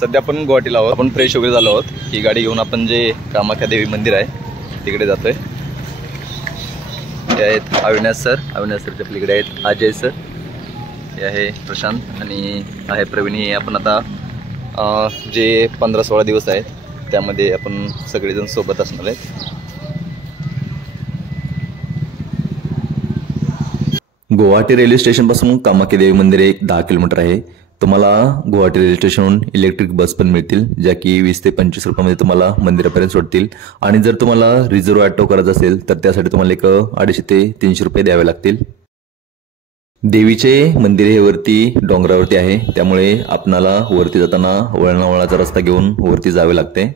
सध्या आपण गुवाहाटीला आहोत. आपण फ्रेश वगैरे झालो आहोत. ही गाडी घेऊन आपण जे कामाख्या देवी मंदिर आहे तिकडे जातोय. हे आहेत अविनाश सर. अविनाश सरच्या आपल्याकडे आहेत अजय सर. हे आहे प्रशांत आणि आहे प्रवीणी. आपण आता जे 15-16 दिवस आहेत त्यामध्ये आपण सगळेजण सोबत असणार आहेत. गुवाहाटी रेल्वे स्टेशन पासून कामाख्या देवी मंदिर एक 10 किलोमीटर आहे. तुम्हाला गुवाहाटी रेल्वे स्टेशनहून इलेक्ट्रिक बस पण मिळतील, ज्या की 20 ते 25 रुपयामध्ये तुम्हाला मंदिरापर्यंत सोडतील. आणि जर तुम्हाला रिझर्व ऑटो करायचं असेल तर त्यासाठी तुम्हाला 250 ते 300 रुपये द्यावे लागतील. देवीचे मंदिर हे वरती डोंगरावरती आहे, त्यामुळे आपणाला वरती जाताना वळणावळाचा रस्ता घेऊन वरती जावे लागते.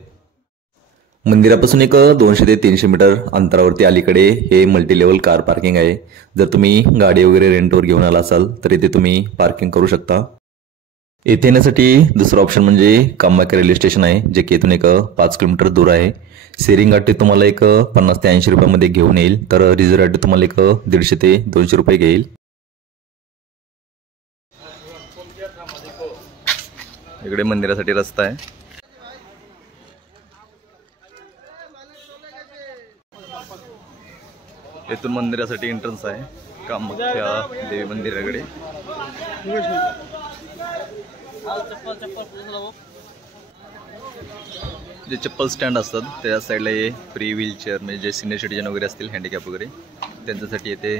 मंदिरापासून 200 ते 300 मीटर अंतरावरती अलीकडे हे मल्टी लेवल कार पार्किंग आहे. जर तुम्ही गाडी वगैरे रेंटवर घेऊन आला असाल तर इथे तुम्ही पार्किंग करू शकता. येथे येण्यासाठी दुसरा ऑप्शन म्हणजे कामाख्या रेल्वे स्टेशन आहे, जे की इथून 5 किलोमीटर दूर आहे. शेअरिंग गाडी तुम्हाला 50 ते 80 रुपयामध्ये घेऊन येईल, तर रिझर्व गाडी तुम्हाला 150 ते 200 रुपये घेईल. इकडे मंदिरासाठी रस्ता आहे. इथून मंदिरासाठी एंट्रन्स आहे कामाख्या देवी मंदिराकडे. जे चप्पल स्टँड असतात त्या साईडला हे फ्री व्हीलचेअर, म्हणजे जे सिनियर सिटीजन वगैरे असतील, हँडिकॅप वगैरे, त्यांच्यासाठी येथे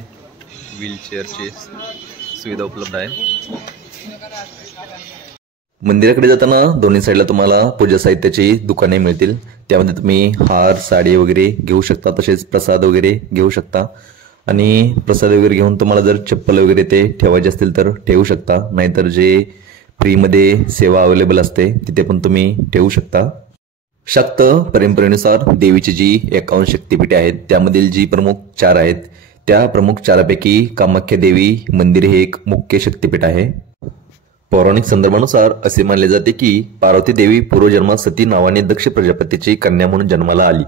व्हीलचेअरची सुविधा उपलब्ध आहे. मंदिराकडे जाताना दोन्ही साईडला तुम्हाला पूजा साहित्याची दुकाने मिळतील. त्यामध्ये तुम्ही हार, साडी वगैरे घेऊ शकता, तसेच प्रसाद वगैरे घेऊ शकता. आणि प्रसाद वगैरे घेऊन तुम्हाला जर चप्पल वगैरे ते ठेवायचे असतील तर ठेवू शकता, नाहीतर जे फ्रीमध्ये सेवा अवेलेबल असते तिथे पण तुम्ही ठेवू शकता. शाक्त परंपरेनुसार देवीची जी 51 शक्तिपीठे आहेत त्यामधील जी प्रमुख 4 आहेत, त्या प्रमुख 4पैकी कामाख्या देवी मंदिर हे एक मुख्य शक्तिपीठ आहे. पौराणिक संदर्भानुसार असे मानले जाते की पार्वती देवी पूर्वजन्मात सती नावाने दक्ष प्रजापतीची कन्या म्हणून जन्माला आली.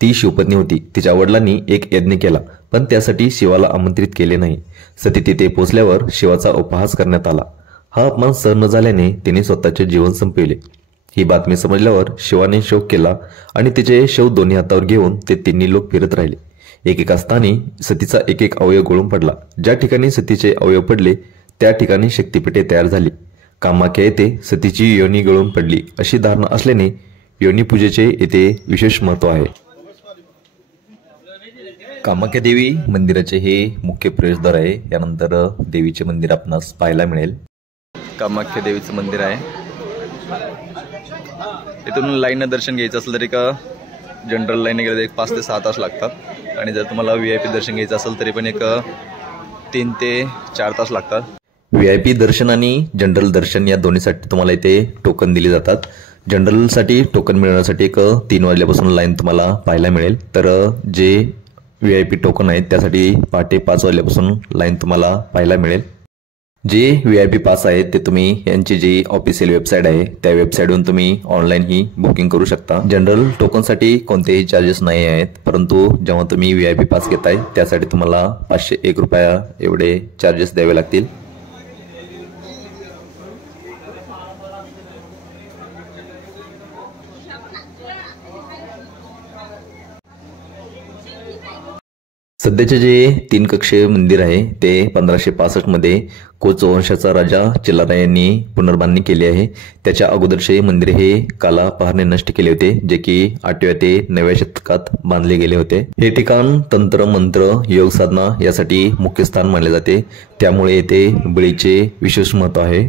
ती शिवपत्नी होती. तिच्या वडिलांनी एक यज्ञ केला, पण त्यासाठी शिवाला आमंत्रित केले नाही. सती तिथे पोहोचल्यावर शिवाचा उपहास करण्यात आला. हा अपमान सहन न झाल्याने तिने स्वतःचे जीवन संपविले. ही बातमी समजल्यावर शिवाने शोक केला आणि तिचे शव दोन्ही हातावर घेऊन ते तिन्ही लोक फिरत राहिले. एकेका स्थानी सतीचा एक अवयव गळून पडला. ज्या ठिकाणी सतीचे अवयव पडले त्या ठिकाणी शक्तिपीठे तयार झाली. कामाख्या येथे सतीची योनी गळून पडली अशी धारणा असल्याने योनी पूजेचे येथे विशेष महत्त्व आहे. कामाख्या देवी मंदिराचे हे मुख्य प्रवेशद्वार आहे. यानंतर देवीचे मंदिर आपणास पाहायला मिळेल. कामाख्या देवीचं मंदिर आहे. इथून लाईननं दर्शन घ्यायचं असेल तर जनरल लाईन गेलं 5 ते 6 तास लागतात. आणि जर तुम्हाला VIP दर्शन घ्यायचं असेल तरी पण 3 ते 4 तास लागतात. VIP दर्शन आणि जनरल दर्शन या दोन्हीसाठी तुम्हाला इथे टोकन दिले जातात. जनरलसाठी टोकन मिळवण्यासाठी 3 वाजल्यापासून लाईन तुम्हाला पाहायला मिळेल, तर जे VIP टोकन आहेत त्यासाठी पहाटे 5 वाजल्यापासून लाईन तुम्हाला पाहायला मिळेल. जे VIP पास आहेत ते तुम्ही यांची जी ऑफिशियल वेबसाईट आहे त्या वेबसाईटवरून तुम्ही ऑनलाईन ही बुकिंग करू शकता. जनरल टोकनसाठी कोणतेही चार्जेस नाही आहेत, परंतु जेव्हा तुम्ही VIP पास घेताय त्यासाठी तुम्हाला 501 रुपया एवढे चार्जेस द्यावे लागतील. सध्याचे जे 3 कक्षीय मंदिर आहे ते 1565 मध्ये कोच वंशाचा राजा चिल्लारा यांनी पुनर्बांधणी केली आहे. त्याच्या अगोदरचे मंदिर हे काला पहारने नष्ट केले होते, जे की 8व्या ते 9व्या शतकात बांधले गेले होते. हे ठिकाण तंत्र, मंत्र, योग साधना यासाठी मुख्य स्थान मानले जाते. त्यामुळे येथे बळीचे विशेष महत्त्व आहे.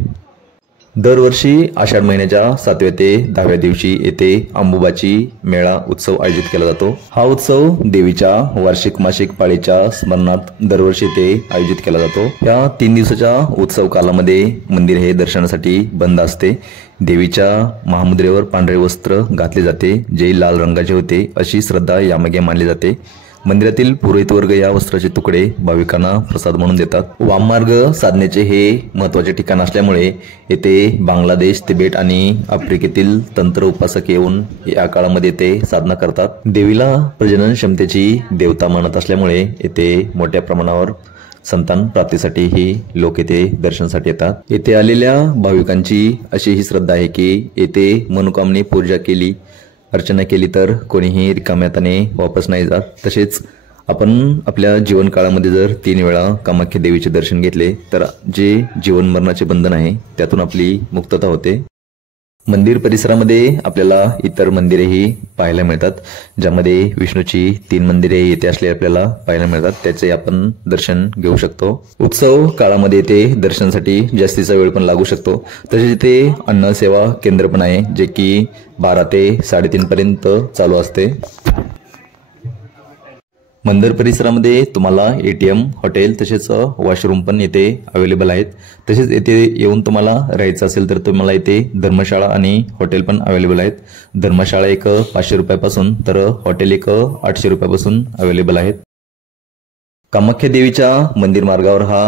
दरवर्षी आषाढ महिन्याच्या 7व्या ते 10व्या दिवशी येथे अंबुबाची मेळा उत्सव आयोजित केला जातो. हा उत्सव देवीच्या वार्षिक मासिक पाळीच्या स्मरणार्थ दरवर्षी येथे आयोजित केला जातो. या 3 दिवसाच्या उत्सव कालामध्ये मंदिर हे दर्शनासाठी बंद असते. देवीच्या महामुद्रेवर पांढरे वस्त्र घातले जाते, जे लाल रंगाचे होते अशी श्रद्धा यामागे मानली जाते. मंदिरातील पुरोहित वर्ग या वस्त्राचे तुकडे भाविकांना प्रसाद म्हणून देतात. वाममार्ग साधनेचे हे महत्त्वाचे ठिकाण असल्यामुळे येथे बांगलादेश, तिबेट आणि आफ्रिकेतील तंत्र उपासक येऊन या काळामध्ये येथे साधना करतात. देवीला प्रजनन क्षमतेची देवता मानत असल्यामुळे येथे मोठ्या प्रमाणावर संतान प्राप्तीसाठी ही लोक येथे दर्शनासाठी येतात. येथे आलेल्या भाविकांची अशी ही श्रद्धा आहे की येथे मनोकामने पूजा केली, अर्चना केली तर कोणीही रिकाम्या हाताने वापस नाही जात. तसेच आपण आपल्या जीवन काळामध्ये जर 3 वेळा कामाख्या देवीचे दर्शन घेतले तर जे जीवन मरणाचे बंधन आहे त्यातून आपली मुक्तता होते. मंदिर परिसरामध्ये आपल्याला इतर मंदिरेही पाहायला मिळतात, ज्यामध्ये विष्णूची 3 मंदिरे येथे असले आपल्याला पाहायला मिळतात. त्याचे आपण दर्शन घेऊ शकतो. उत्सव काळामध्ये येथे दर्शनासाठी जास्तीचा वेळ पण लागू शकतो. तसेच इथे अन्न सेवा केंद्र पण आहे, जे की 12 ते 3:30 पर्यंत चालू असते. मंदिर परिसरामध्ये तुम्हाला ATM, हॉटेल तसेच वॉशरूम पण येथे अवेलेबल आहेत. तसेच येथे येऊन तुम्हाला राहायचं असेल तर तुम्हाला इथे धर्मशाळा आणि हॉटेल पण अवेलेबल आहेत. धर्मशाळा एक 500 रुपयापासून तर हॉटेल एक 800 रुपयापासून अवेलेबल आहेत. कामाख्या देवीच्या मंदिर मार्गावर हा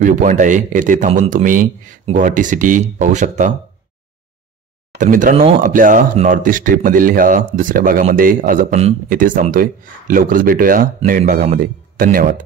व्ह्यू पॉइंट आहे. येथे थांबून तुम्ही गुवाहाटी सिटी पाहू शकता. तर मित्रांनो, आपल्या नॉर्थ ईस्ट ट्रिप मधील ह्या दुसऱ्या भागामध्ये आज आपण येथेच थांबतोय. लवकरच भेटूया नवीन भागामध्ये. धन्यवाद.